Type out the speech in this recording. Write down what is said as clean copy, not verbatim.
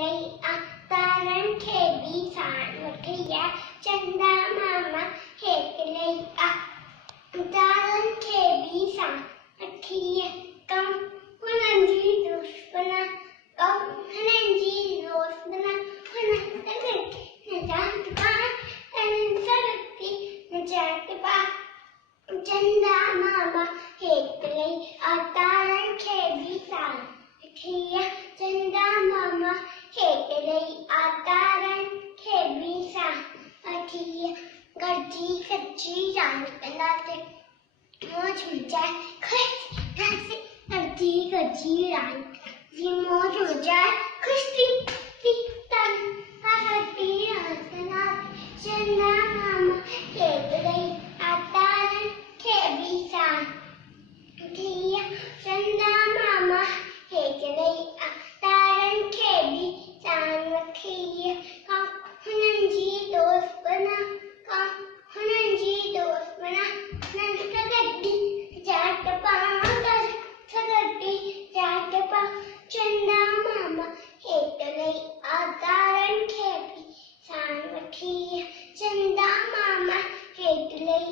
ਲਈ ਤਾਰਨ ਖੇਡੀ ਸਾਨ ਵਠਿਆ ਚੰਦਾ ਮਾਮਾ ਹੇਕ ਲਈ ਤਾਰਨ ਖੇਡੀ ਸਾਨ ਵਠਿਆ ਕਮ ਹੁਨੰਜੀ ਦੁਸ਼ਮਨਾ ਕਮ ਹੁਨੰਜੀ ਦੋਸਤਨਾ ਹੁਨੰ ਤਕ ਨਜਾਤ ਪਾ ਤਨ ਸਰਤੀ ਨਜਾਤ ਪਾ चंदा मामा हेक लई तारण खेडी साल वठिया चंदा मामा हेक लई तारण खेडी साल वठिया गजी कच्ची जान पनाते मौज जाए खुश हंसी गजी गजी रान जी मौज जाए खुशी ती तन हरती हंसना चंदा मामा हेक लई तारण खेडी साल वठिया चंदा मामा हेक लई तारण खेडी साल वठिया हुनंजी दोस्त बना हुनंजी दोस्त बना नंद गड्डी जाट पाकर सगड्डी जाट पा चंदा मामा हेक लई तारण खेडी साल वठिया चंदा मामा हेक लई